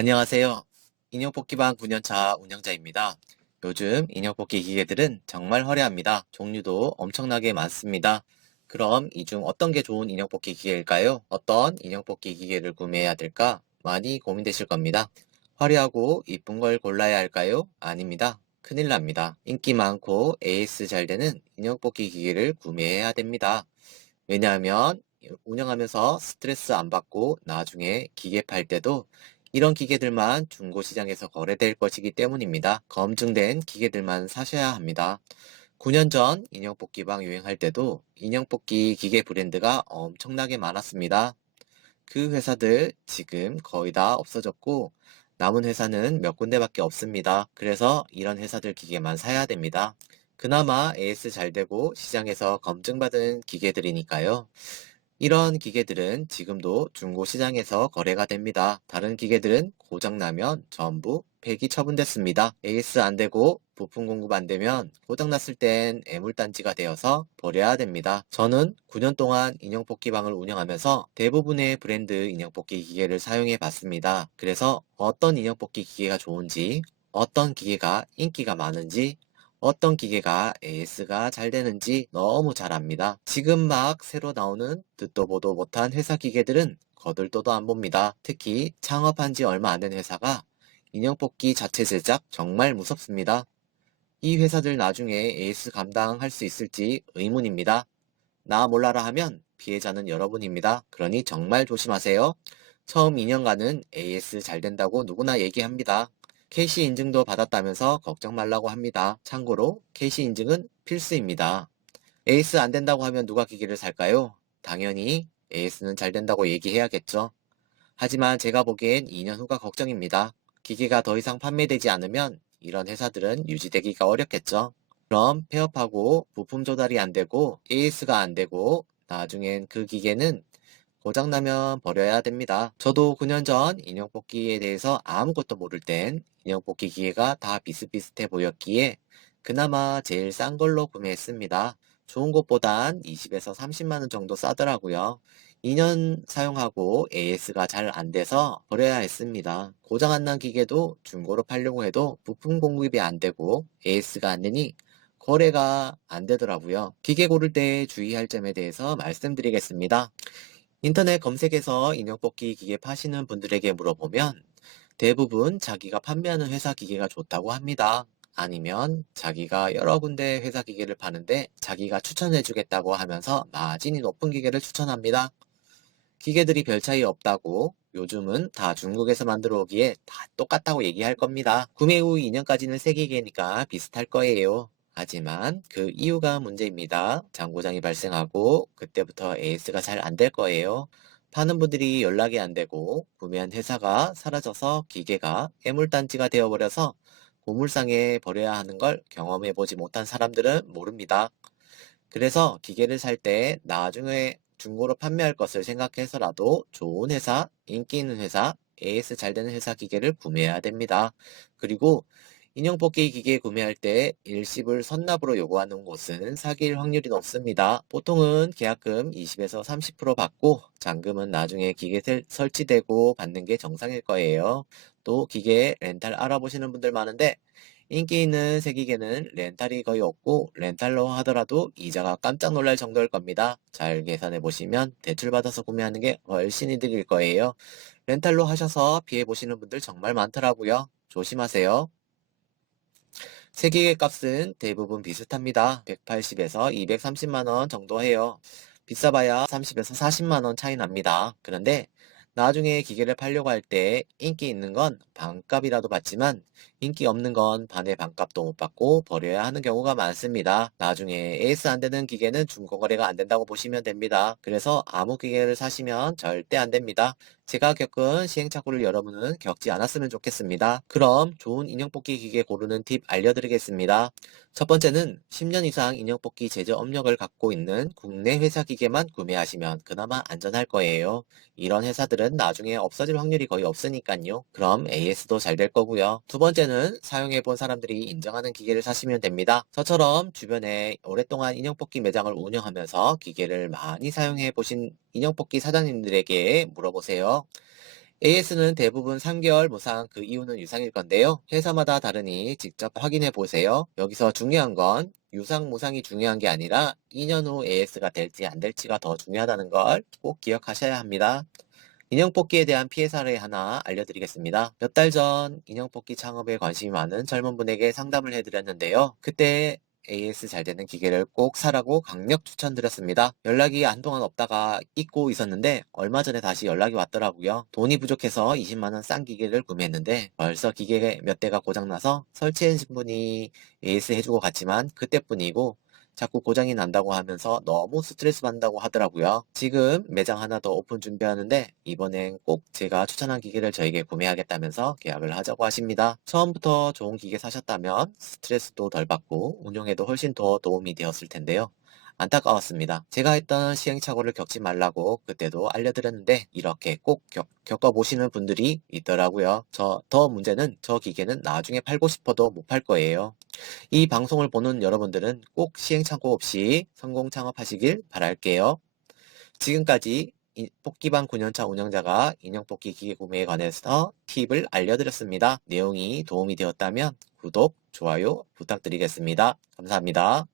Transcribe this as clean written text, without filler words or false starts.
안녕하세요. 인형뽑기방 9년차 운영자입니다. 요즘 인형뽑기 기계들은 정말 화려합니다. 종류도 엄청나게 많습니다. 그럼 이 중 어떤 게 좋은 인형뽑기 기계일까요? 어떤 인형뽑기 기계를 구매해야 될까? 많이 고민되실 겁니다. 화려하고 이쁜 걸 골라야 할까요? 아닙니다. 큰일 납니다. 인기 많고 AS 잘 되는 인형뽑기 기계를 구매해야 됩니다. 왜냐하면 운영하면서 스트레스 안 받고 나중에 기계 팔 때도 이런 기계들만 중고시장에서 거래될 것이기 때문입니다. 검증된 기계들만 사셔야 합니다. 9년 전 인형뽑기방 유행할 때도 인형뽑기 기계 브랜드가 엄청나게 많았습니다. 그 회사들 지금 거의 다 없어졌고 남은 회사는 몇 군데밖에 없습니다. 그래서 이런 회사들 기계만 사야 됩니다. 그나마 AS 잘 되고 시장에서 검증받은 기계들이니까요. 이런 기계들은 지금도 중고 시장에서 거래가 됩니다. 다른 기계들은 고장나면 전부 폐기 처분됐습니다. AS 안 되고 부품 공급 안 되면 고장났을 땐 애물단지가 되어서 버려야 됩니다. 저는 9년 동안 인형뽑기방을 운영하면서 대부분의 브랜드 인형뽑기 기계를 사용해 봤습니다. 그래서 어떤 인형뽑기 기계가 좋은지, 어떤 기계가 인기가 많은지, 어떤 기계가 AS가 잘 되는지 너무 잘 압니다. 지금 막 새로 나오는 듣도 보도 못한 회사 기계들은 거들떠도 안 봅니다. 특히 창업한 지 얼마 안 된 회사가 인형뽑기 자체 제작 정말 무섭습니다. 이 회사들 나중에 AS 감당할 수 있을지 의문입니다. 나 몰라라 하면 피해자는 여러분입니다. 그러니 정말 조심하세요. 처음 2년간은 AS 잘 된다고 누구나 얘기합니다. KC 인증도 받았다면서 걱정 말라고 합니다. 참고로 KC 인증은 필수입니다. AS 안 된다고 하면 누가 기계를 살까요? 당연히 AS는 잘 된다고 얘기해야겠죠. 하지만 제가 보기엔 2년 후가 걱정입니다. 기계가 더 이상 판매되지 않으면 이런 회사들은 유지되기가 어렵겠죠. 그럼 폐업하고 부품 조달이 안 되고 AS가 안 되고 나중엔 그 기계는 고장나면 버려야 됩니다. 저도 9년 전 인형뽑기에 대해서 아무것도 모를 땐 인형뽑기 기계가 다 비슷비슷해 보였기에 그나마 제일 싼 걸로 구매했습니다. 좋은 것보단 20에서 30만 원 정도 싸더라고요. 2년 사용하고 AS가 잘 안 돼서 버려야 했습니다. 고장 안 난 기계도 중고로 팔려고 해도 부품 공급이 안 되고 AS가 안 되니 거래가 안 되더라고요. 기계 고를 때 주의할 점에 대해서 말씀드리겠습니다. 인터넷 검색에서 인형뽑기 기계 파시는 분들에게 물어보면 대부분 자기가 판매하는 회사 기계가 좋다고 합니다. 아니면 자기가 여러 군데 회사 기계를 파는데 자기가 추천해주겠다고 하면서 마진이 높은 기계를 추천합니다. 기계들이 별 차이 없다고 요즘은 다 중국에서 만들어 오기에 다 똑같다고 얘기할 겁니다. 구매 후 2년까지는 새 기계니까 비슷할 거예요. 하지만 그 이유가 문제입니다. 장고장이 발생하고 그때부터 AS가 잘 안 될 거예요. 파는 분들이 연락이 안 되고 구매한 회사가 사라져서 기계가 애물단지가 되어버려서 고물상에 버려야 하는 걸 경험해보지 못한 사람들은 모릅니다. 그래서 기계를 살 때 나중에 중고로 판매할 것을 생각해서라도 좋은 회사, 인기 있는 회사, AS 잘 되는 회사 기계를 구매해야 됩니다. 그리고 인형뽑기 기계 구매할 때 일시불 선납으로 요구하는 곳은 사기일 확률이 높습니다. 보통은 계약금 20에서 30% 받고 잔금은 나중에 기계 설치되고 받는 게 정상일 거예요. 또 기계 렌탈 알아보시는 분들 많은데 인기 있는 새 기계는 렌탈이 거의 없고 렌탈로 하더라도 이자가 깜짝 놀랄 정도일 겁니다. 잘 계산해 보시면 대출 받아서 구매하는 게 훨씬 이득일 거예요. 렌탈로 하셔서 피해 보시는 분들 정말 많더라고요. 조심하세요. 새 기계 값은 대부분 비슷합니다. 180에서 230만 원 정도 해요. 비싸봐야 30에서 40만 원 차이 납니다. 그런데 나중에 기계를 팔려고 할 때 인기 있는 건 반값이라도 받지만 인기 없는 건 반의 반값도 못 받고 버려야 하는 경우가 많습니다. 나중에 에이스 안 되는 기계는 중고거래가 안 된다고 보시면 됩니다. 그래서 아무 기계를 사시면 절대 안 됩니다. 제가 겪은 시행착오를 여러분은 겪지 않았으면 좋겠습니다. 그럼 좋은 인형뽑기 기계 고르는 팁 알려드리겠습니다. 첫 번째는 10년 이상 인형뽑기 제조 업력을 갖고 있는 국내 회사 기계만 구매하시면 그나마 안전할 거예요. 이런 회사들은 나중에 없어질 확률이 거의 없으니까요. 그럼 AS도 잘 될 거고요. 두 번째는 사용해본 사람들이 인정하는 기계를 사시면 됩니다. 저처럼 주변에 오랫동안 인형뽑기 매장을 운영하면서 기계를 많이 사용해 보신 인형뽑기 사장님들에게 물어보세요. AS는 대부분 3개월 무상, 그 이유는 유상일 건데요. 회사마다 다르니 직접 확인해 보세요. 여기서 중요한 건 유상, 무상이 중요한 게 아니라 2년 후 AS가 될지 안 될지가 더 중요하다는 걸 꼭 기억하셔야 합니다. 인형뽑기에 대한 피해 사례 하나 알려드리겠습니다. 몇 달 전 인형뽑기 창업에 관심이 많은 젊은 분에게 상담을 해드렸는데요. 그때 AS 잘 되는 기계를 꼭 사라고 강력 추천드렸습니다. 연락이 한동안 없다가 잊고 있었는데 얼마 전에 다시 연락이 왔더라고요. 돈이 부족해서 20만원 싼 기계를 구매했는데 벌써 기계 몇 대가 고장나서 설치해준 분이 AS 해주고 갔지만 그때뿐이고 자꾸 고장이 난다고 하면서 너무 스트레스 받는다고 하더라고요. 지금 매장 하나 더 오픈 준비하는데 이번엔 꼭 제가 추천한 기계를 저에게 구매하겠다면서 계약을 하자고 하십니다. 처음부터 좋은 기계 사셨다면 스트레스도 덜 받고 운영에도 훨씬 더 도움이 되었을 텐데요. 안타까웠습니다. 제가 했던 시행착오를 겪지 말라고 그때도 알려드렸는데 이렇게 꼭 겪어보시는 분들이 있더라고요. 더 문제는 저 기계는 나중에 팔고 싶어도 못 팔 거예요. 이 방송을 보는 여러분들은 꼭 시행착오 없이 성공 창업하시길 바랄게요. 지금까지 뽑기방 9년차 운영자가 인형뽑기 기계 구매에 관해서 팁을 알려드렸습니다. 내용이 도움이 되었다면 구독, 좋아요 부탁드리겠습니다. 감사합니다.